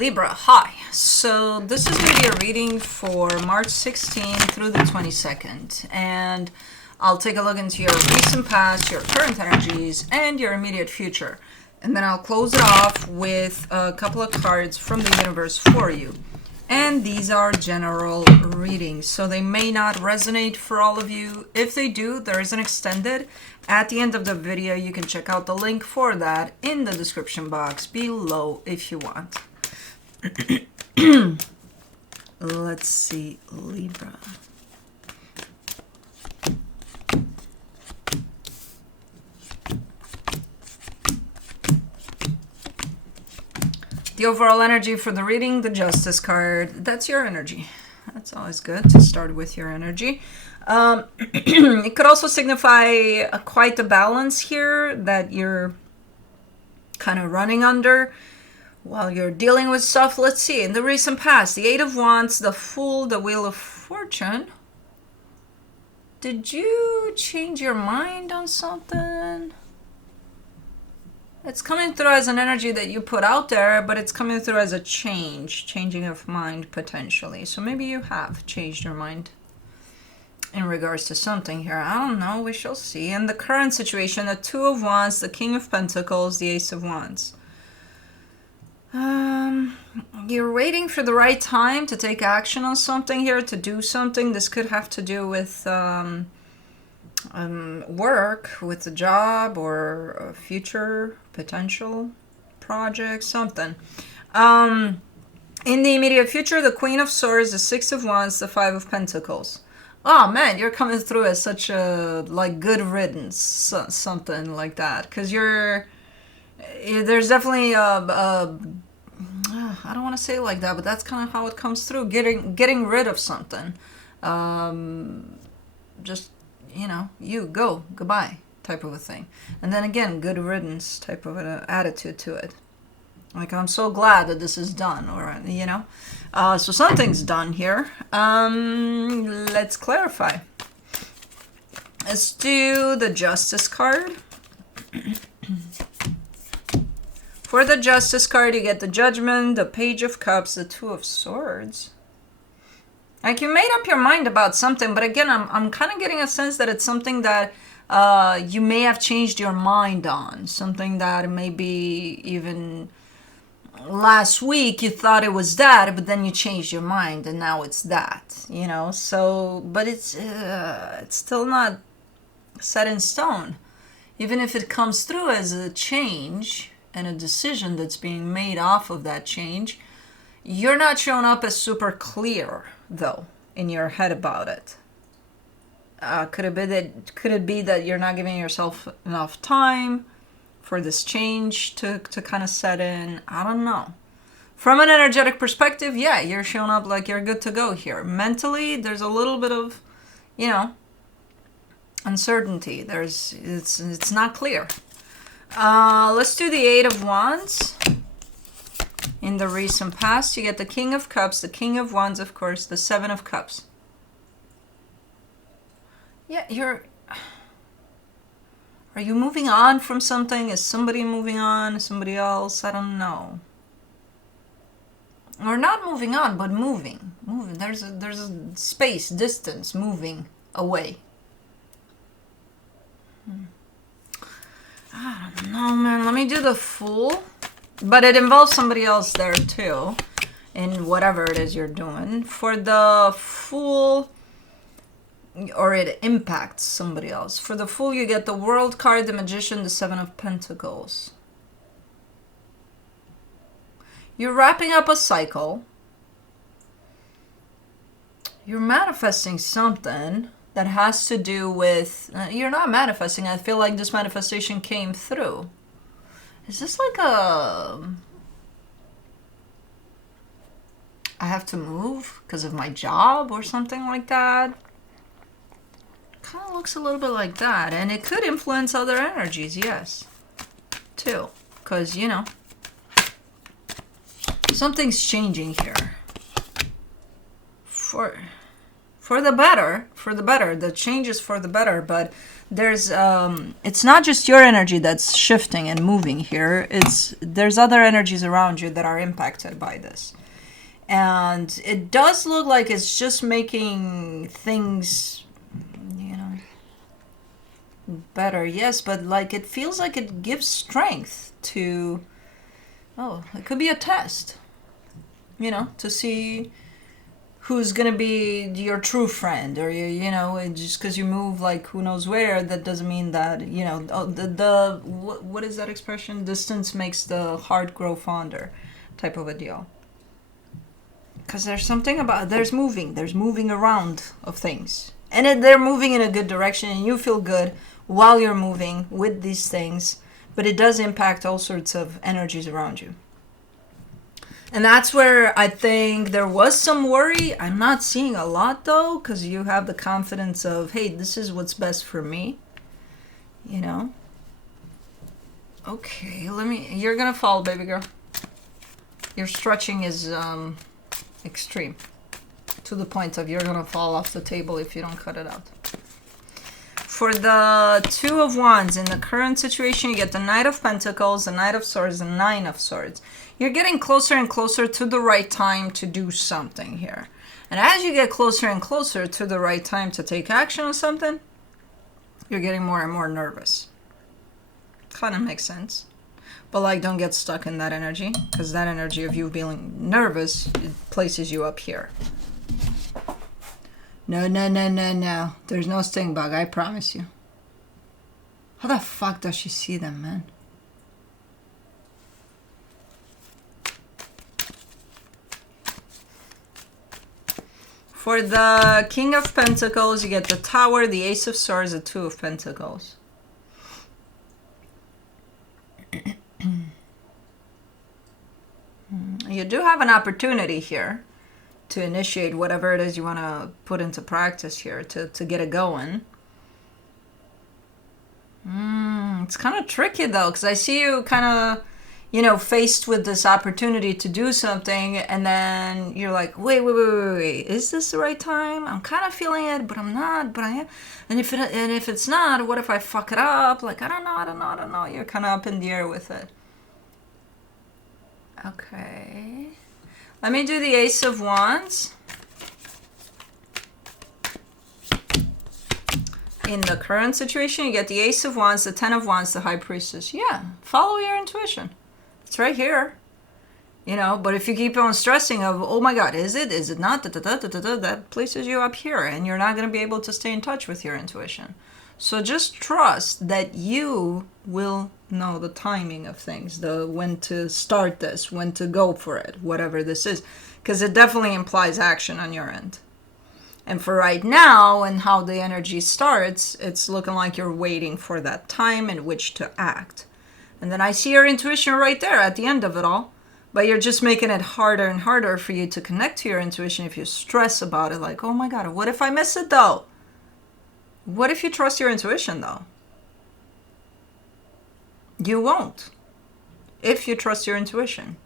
Libra, hi. So this is going to be a reading for March 16th through the 22nd. And I'll take a look into your recent past, your current energies, and your immediate future. And then I'll close it off with a couple of cards from the universe for you. And these are general readings, so they may not resonate for all of you. If they do, there is an extended. At the end of the video, you can check out the link for that in the description box below if you want. Let's see, Libra. The overall energy for the reading, the Justice card. That's your energy. That's always good to start with your energy. It could also signify quite a balance here that you're kind of running under while you're dealing with stuff. Let's see, in the recent past, the Eight of Wands, the Fool, the Wheel of Fortune. Did you change your mind on something? It's coming through as an energy that you put out there, but it's coming through as a changing of mind potentially. So maybe you have changed your mind in regards to something here. I don't know, we shall see. In the current situation, the Two of Wands, the King of Pentacles, the Ace of Wands. You're waiting for the right time to take action on something here, to do something. This could have to do with work, with a job or a future potential project, something. In the immediate future, the Queen of Swords, the Six of Wands, the Five of Pentacles. Oh man, you're coming through as such a good riddance, something like that, because there's definitely I don't want to say it like that, but that's kind of how it comes through. Getting rid of something. Just, you go, goodbye type of a thing. And then again, good riddance type of an attitude to it. Like, I'm so glad that this is done, or, so something's done here. Let's clarify. Let's do the Justice card. For the Justice card, you get the Judgment, the Page of Cups, the Two of Swords. Like, you made up your mind about something, but again, I'm kind of getting a sense that it's something that you may have changed your mind on. Something that maybe even last week you thought it was that, but then you changed your mind and now it's that, So, but it's still not set in stone. Even if it comes through as a change and a decision that's being made off of that change, you're not showing up as super clear, though, in your head about it. Could it be that you're not giving yourself enough time for this change to kind of set in? I don't know. From an energetic perspective, yeah, you're showing up like you're good to go here. Mentally, there's a little bit of, uncertainty. It's not clear. Let's do the Eight of Wands. In the recent past, you get the King of Cups, the King of Wands, of course, the Seven of Cups. Yeah, are you moving on from something? Is somebody moving on? Somebody else? I don't know. Or not moving on, but moving. There's a space, distance, moving away. I don't know, man. Let me do the Fool. But it involves somebody else there too, in whatever it is you're doing. For the Fool, or it impacts somebody else. For the Fool, you get the World card, the Magician, the Seven of Pentacles. You're wrapping up a cycle. You're manifesting something that has to do with... you're not manifesting. I feel like this manifestation came through. Is this like I have to move because of my job or something like that? Kind of looks a little bit like that. And it could influence other energies, yes. Too. Because, something's changing here. For for the better, the change is for the better, but there's it's not just your energy that's shifting and moving here, there's other energies around you that are impacted by this. And it does look like it's just making things, you know, better, yes, but like it feels like it gives strength to, oh, it could be a test, you know, to see who's gonna be your true friend, or you know, just because you move like who knows where, that doesn't mean that, you know, what is that expression? Distance makes the heart grow fonder, type of a deal. Because there's something about there's moving around of things, and they're moving in a good direction, and you feel good while you're moving with these things, but it does impact all sorts of energies around you. And that's where I think there was some worry. I'm not seeing a lot though, because you have the confidence of, hey, this is what's best for me, you know. Okay, you're gonna fall, baby girl. Your stretching is extreme, to the point of you're gonna fall off the table if you don't cut it out. For the Two of Wands, in the current situation, you get the Knight of Pentacles, the Knight of Swords, and Nine of Swords. You're getting closer and closer to the right time to do something here. And as you get closer and closer to the right time to take action on something, you're getting more and more nervous. Kind of makes sense. But like, don't get stuck in that energy, because that energy of you feeling nervous, it places you up here. No. There's no sting bug, I promise you. How the fuck does she see them, man? For the King of Pentacles, you get the Tower, the Ace of Swords, the Two of Pentacles. You do have an opportunity here to initiate whatever it is you want to put into practice here, to get it going. It's kind of tricky though, because I see you kind of, you know, faced with this opportunity to do something, and then you're like, wait, is this the right time? I'm kind of feeling it, but I'm not, but I am. And if it's not, what if I fuck it up? Like, I don't know. You're kind of up in the air with it. Okay. Let me do the Ace of Wands. In the current situation, you get the Ace of Wands, the Ten of Wands, the High Priestess. Yeah, follow your intuition. It's right here. You know, but if you keep on stressing of, oh my God, is it not, that places you up here, and you're not going to be able to stay in touch with your intuition. So just trust that you will know the timing of things, when to start this, when to go for it, whatever this is, because it definitely implies action on your end. And for right now, and how the energy starts, it's looking like you're waiting for that time in which to act. And then I see your intuition right there at the end of it all, but you're just making it harder and harder for you to connect to your intuition if you stress about it, like, oh my God, what if I miss it though? What if you trust your intuition though? You won't, if you trust your intuition.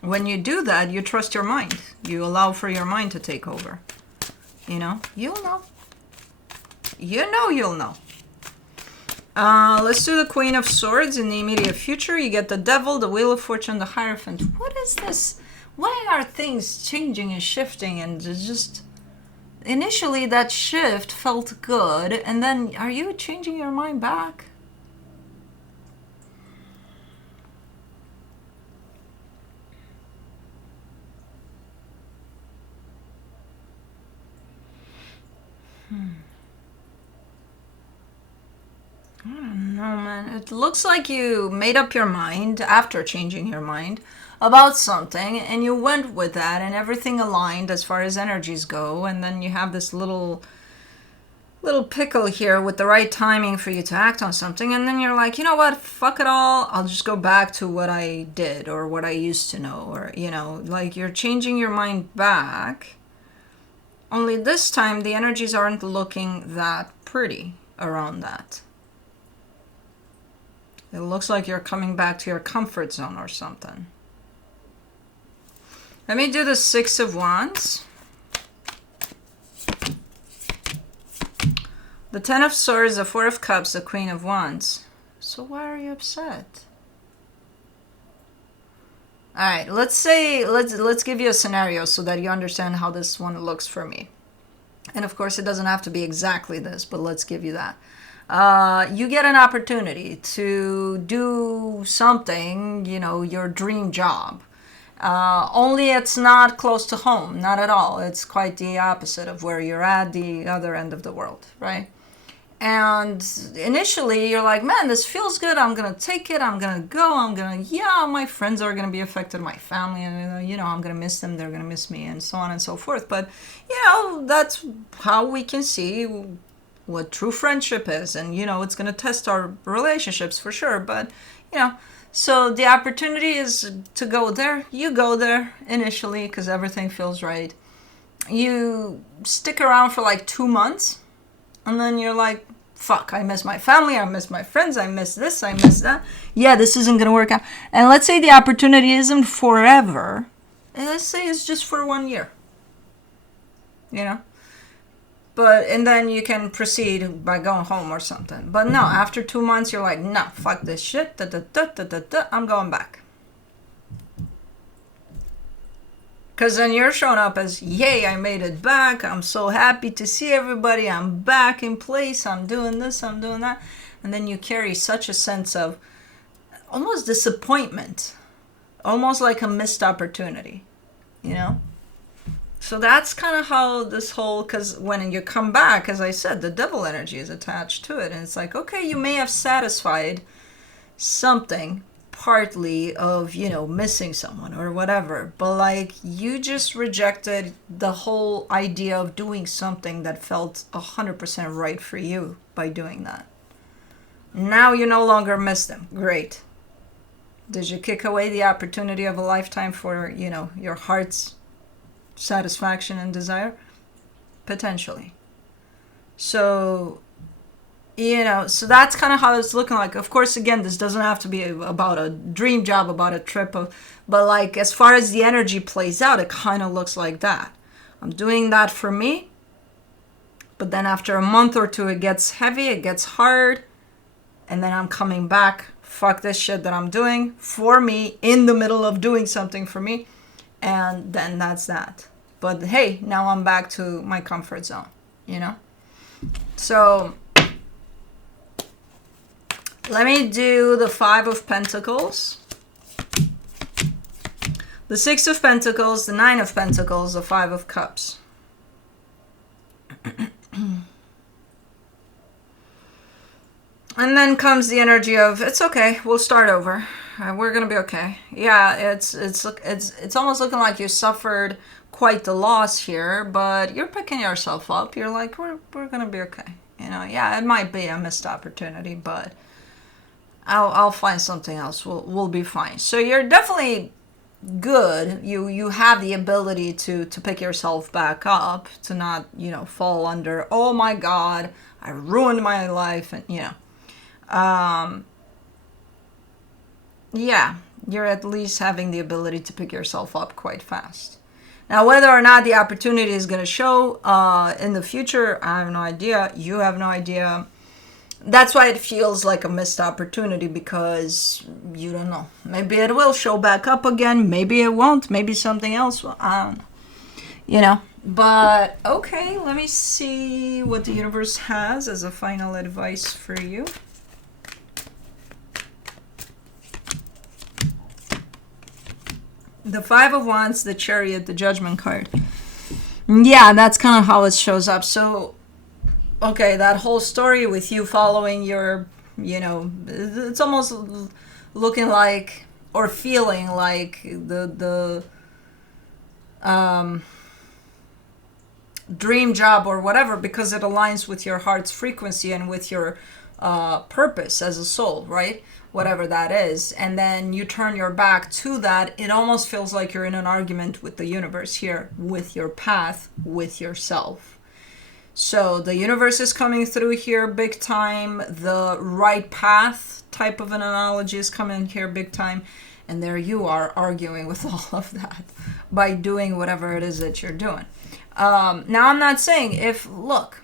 When you do that, you trust your mind. You allow for your mind to take over. You know, you'll know. You'll know. Let's do the Queen of Swords in the immediate future. You get the Devil, the Wheel of Fortune, the Hierophant. What is this? Why are things changing and shifting? And just initially that shift felt good, and then are you changing your mind back? I don't know, man. It looks like you made up your mind after changing your mind about something, and you went with that, and everything aligned as far as energies go, and then you have this little pickle here with the right timing for you to act on something, and then you're like, you know what, fuck it all, I'll just go back to what I did or what I used to know, or, you know, like you're changing your mind back. Only this time the energies aren't looking that pretty around that. It looks like you're coming back to your comfort zone or something. Let me do the Six of Wands. The Ten of Swords, the Four of Cups, the Queen of Wands. So why are you upset? All right, let's give you a scenario so that you understand how this one looks for me. And of course, it doesn't have to be exactly this, but let's give you that. You get an opportunity to do something, you know, your dream job. Only it's not close to home, not at all. It's quite the opposite of where you're at, the other end of the world, right? And initially you're like, man, this feels good. I'm going to take it. I'm going to go. Yeah, my friends are going to be affected, my family, and, you know, I'm going to miss them. They're going to miss me, and so on and so forth. But, you know, that's how we can see what true friendship is. And, you know, it's going to test our relationships for sure. But, you know, so the opportunity is to go there. You go there initially because everything feels right. You stick around for like 2 months. And then you're like, fuck, I miss my family, I miss my friends, I miss this, I miss that. Yeah, this isn't going to work out. And let's say the opportunity isn't forever. And let's say it's just for 1 year. You know? And then you can proceed by going home or something. But no, after 2 months, you're like, no, fuck this shit. I'm going back. Because then you're showing up as, yay, I made it back. I'm so happy to see everybody. I'm back in place. I'm doing this. I'm doing that. And then you carry such a sense of almost disappointment. Almost like a missed opportunity. You know? So that's kind of how this whole, because when you come back, as I said, the devil energy is attached to it. And it's like, okay, you may have satisfied something partly of, you know, missing someone or whatever, but like you just rejected the whole idea of doing something that felt 100% right for you by doing that. Now you no longer miss them. Great. Did you kick away the opportunity of a lifetime for, you know, your heart's satisfaction and desire? Potentially. So, you know, so that's kind of how it's looking like. Of course, again, this doesn't have to be about a dream job, about a trip, but like as far as the energy plays out, it kind of looks like that. I'm doing that for me, but then after a month or two, it gets heavy, it gets hard, and then I'm coming back. Fuck this shit that I'm doing for me in the middle of doing something for me, and then that's that. But hey, now I'm back to my comfort zone, you know? So let me do the Five of Pentacles, the Six of Pentacles, the Nine of Pentacles, the Five of Cups. And then comes the energy of, it's okay, we'll start over. We're gonna be okay. Yeah, it's almost looking like you suffered quite the loss here, but you're picking yourself up. You're like, we're gonna be okay. You know, yeah, it might be a missed opportunity, but I'll find something else. We'll be fine. So you're definitely good. You have the ability to pick yourself back up, to not, you know, fall under, oh my God, I ruined my life, and you know. Yeah, you're at least having the ability to pick yourself up quite fast. Now, whether or not the opportunity is going to show in the future, I have no idea. You have no idea. That's why it feels like a missed opportunity, because you don't know. Maybe it will show back up again. Maybe it won't. Maybe something else will. I don't know. You know. But, okay, let me see what the universe has as a final advice for you. The Five of Wands, the Chariot, the Judgment card. Yeah, that's kind of how it shows up. So, okay, that whole story with you following your, you know, it's almost looking like or feeling like the dream job or whatever, because it aligns with your heart's frequency and with your purpose as a soul, right? Whatever that is. And then you turn your back to that. It almost feels like you're in an argument with the universe here, with your path, with yourself. So the universe is coming through here big time. The right path type of an analogy is coming here big time. And there you are arguing with all of that by doing whatever it is that you're doing. Now, I'm not saying look,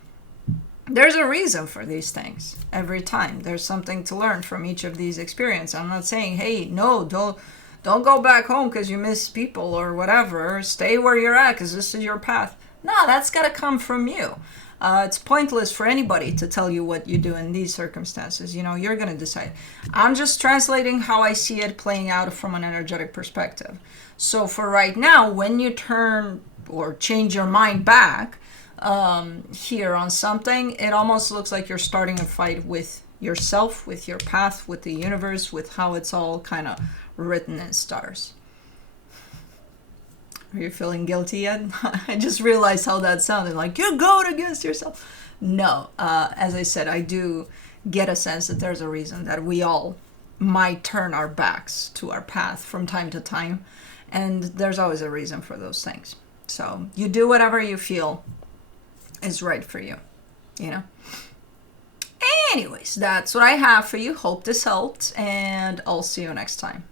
there's a reason for these things every time. There's something to learn from each of these experiences. I'm not saying, hey, no, don't go back home because you miss people or whatever. Stay where you're at because this is your path. No, that's got to come from you. It's pointless for anybody to tell you what you do in these circumstances. You're going to decide. I'm just translating how I see it playing out from an energetic perspective. So for right now, when you turn or change your mind back here on something, it almost looks like you're starting a fight with yourself, with your path, with the universe, with how it's all kind of written in stars. Are you feeling guilty yet? I just realized how that sounded, like you're going against yourself. No, as I said, I do get a sense that there's a reason that we all might turn our backs to our path from time to time, and there's always a reason for those things. So you do whatever you feel is right for you, Anyways, that's what I have for you. Hope this helped, and I'll see you next time.